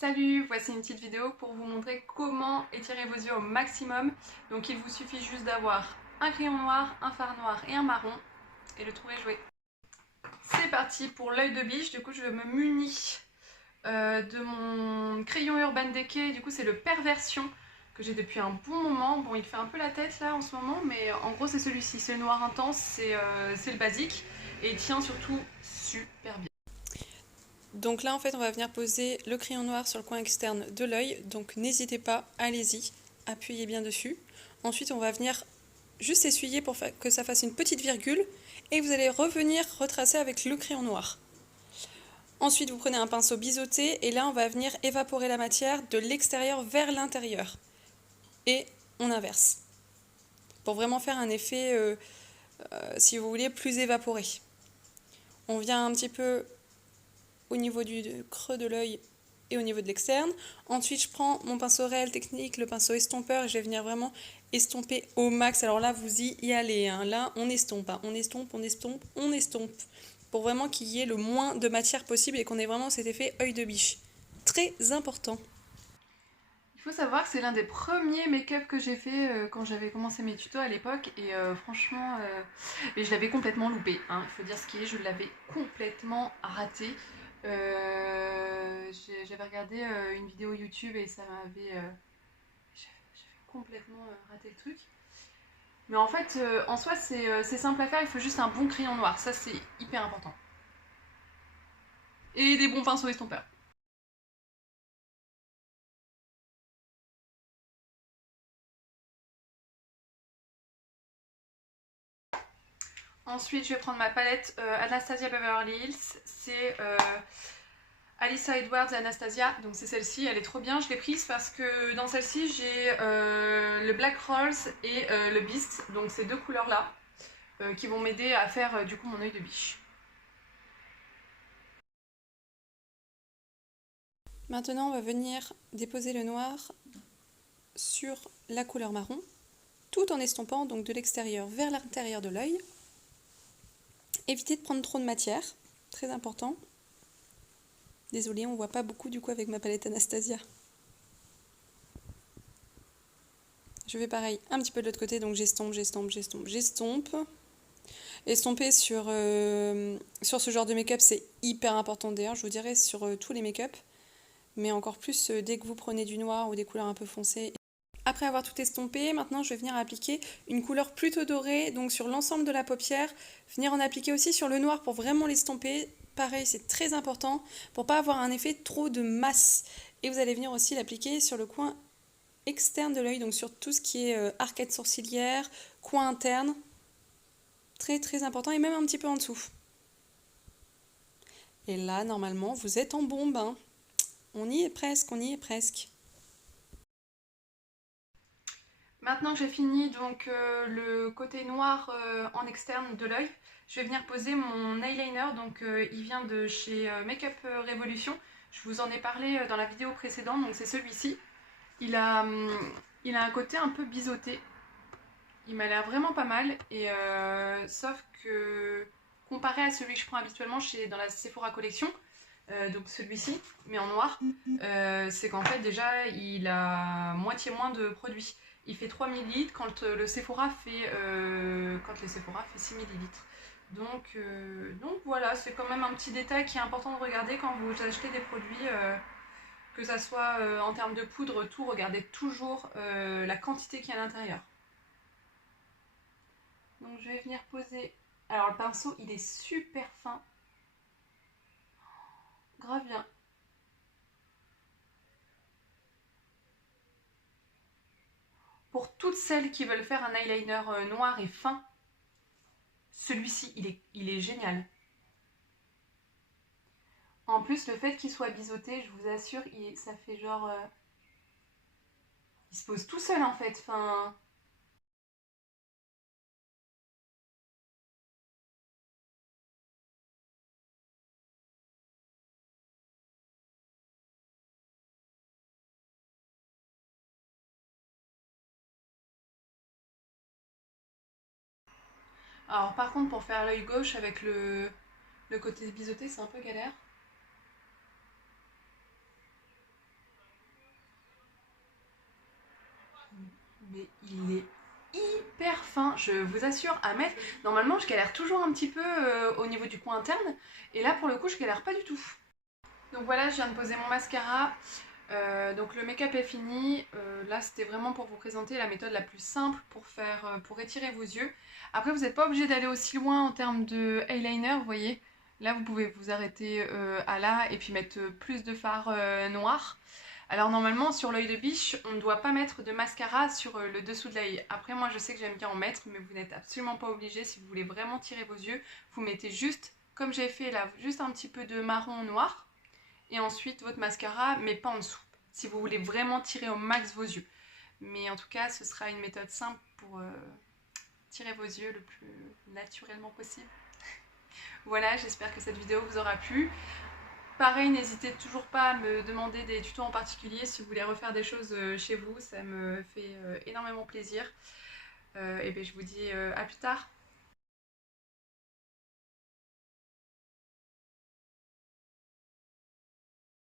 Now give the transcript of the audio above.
Salut, voici une petite vidéo pour vous montrer comment étirer vos yeux au maximum. Donc il vous suffit juste d'avoir un crayon noir, un fard noir et un marron et le tour est joué. C'est parti pour l'œil de biche. Du coup je me munis de mon crayon Urban Decay. Du coup c'est le Perversion que j'ai depuis un bon moment. Bon, il fait un peu la tête là en ce moment, mais en gros c'est celui-ci. C'est le noir intense, c'est le basique et il tient surtout super bien. Donc là en fait on va venir poser le crayon noir sur le coin externe de l'œil, donc n'hésitez pas, allez-y, appuyez bien dessus. Ensuite on va venir juste essuyer pour que ça fasse une petite virgule et vous allez revenir retracer avec le crayon noir. Ensuite vous prenez un pinceau biseauté et là on va venir évaporer la matière de l'extérieur vers l'intérieur. Et on inverse. Pour vraiment faire un effet, si vous voulez, plus évaporé. On vient un petit peu au niveau du creux de l'œil et au niveau de l'externe. Ensuite, je prends mon pinceau réel technique, le pinceau estompeur, et je vais venir vraiment estomper au max. Alors là, vous y allez. Hein. Là, on estompe, hein. On estompe, on estompe, on estompe. Pour vraiment qu'il y ait le moins de matière possible et qu'on ait vraiment cet effet œil de biche. Très important. Il faut savoir que c'est l'un des premiers make-up que j'ai fait quand j'avais commencé mes tutos à l'époque et franchement, je l'avais complètement loupé. Hein. Il faut dire ce qui est, je l'avais complètement raté. J'avais regardé une vidéo YouTube et ça m'avait... j'avais complètement raté le truc. Mais en fait, en soi, c'est simple à faire, il faut juste un bon crayon noir. Ça, c'est hyper important. Et des bons pinceaux estompeurs. Ensuite, je vais prendre ma palette Anastasia Beverly Hills. C'est Alyssa Edwards et Anastasia. Donc c'est celle-ci, elle est trop bien. Je l'ai prise parce que dans celle-ci, j'ai le Black Rose et le Beast. Donc ces deux couleurs-là qui vont m'aider à faire du coup mon œil de biche. Maintenant, on va venir déposer le noir sur la couleur marron, tout en estompant donc de l'extérieur vers l'intérieur de l'œil. Évitez de prendre trop de matière, très important. Désolée, on voit pas beaucoup du coup avec ma palette Anastasia. Je fais pareil un petit peu de l'autre côté, donc j'estompe, j'estompe, j'estompe, j'estompe. Estomper sur ce genre de make-up, c'est hyper important d'ailleurs, je vous dirais sur tous les make-up. Mais encore plus dès que vous prenez du noir ou des couleurs un peu foncées. Après avoir tout estompé, maintenant je vais venir appliquer une couleur plutôt dorée, donc sur l'ensemble de la paupière. Venir en appliquer aussi sur le noir pour vraiment l'estomper. Pareil, c'est très important pour pas avoir un effet trop de masse. Et vous allez venir aussi l'appliquer sur le coin externe de l'œil, donc sur tout ce qui est arcade sourcilière, coin interne. Très très important et même un petit peu en dessous. Et là, normalement, vous êtes en bombe. Hein. On y est presque, on y est presque. Maintenant que j'ai fini donc le côté noir en externe de l'œil, je vais venir poser mon eyeliner. Donc il vient de chez Makeup Revolution. Je vous en ai parlé dans la vidéo précédente, donc c'est celui-ci. Il a un côté un peu biseauté. Il m'a l'air vraiment pas mal. Et sauf que comparé à celui que je prends habituellement dans la Sephora Collection, donc celui-ci, mais en noir, c'est qu'en fait déjà il a moitié moins de produits. Il fait 3 ml quand le Sephora fait, quand les Sephora fait 6 ml. Donc voilà, c'est quand même un petit détail qui est important de regarder quand vous achetez des produits, que ça soit en termes de poudre, tout, regardez toujours la quantité qu'il y a à l'intérieur. Donc je vais venir poser. Alors le pinceau il est super fin, grave bien. Pour toutes celles qui veulent faire un eyeliner noir et fin, celui-ci, il est génial. En plus, le fait qu'il soit biseauté, je vous assure, ça fait genre... il se pose tout seul en fait. Enfin... Alors par contre, pour faire l'œil gauche avec le côté biseauté, c'est un peu galère. mais il est hyper fin, je vous assure, à mettre. Normalement, je galère toujours un petit peu au niveau du coin interne, et là, pour le coup, je galère pas du tout. Donc voilà, je viens de poser mon mascara. Donc le make-up est fini. Là, c'était vraiment pour vous présenter la méthode la plus simple pour étirer vos yeux. Après, vous n'êtes pas obligé d'aller aussi loin en termes de eyeliner, vous voyez. Là, vous pouvez vous arrêter à là et puis mettre plus de fard noir. Alors normalement, sur l'œil de biche, on ne doit pas mettre de mascara sur le dessous de l'œil. Après, moi, je sais que j'aime bien en mettre, mais vous n'êtes absolument pas obligé. Si vous voulez vraiment tirer vos yeux, vous mettez juste, comme j'ai fait là, juste un petit peu de marron noir. Et ensuite, votre mascara, mais pas en dessous. Si vous voulez vraiment tirer au max vos yeux. Mais en tout cas, ce sera une méthode simple pour tirer vos yeux le plus naturellement possible. Voilà, j'espère que cette vidéo vous aura plu. Pareil, n'hésitez toujours pas à me demander des tutos en particulier si vous voulez refaire des choses chez vous, ça me fait énormément plaisir. Et bien je vous dis à plus tard.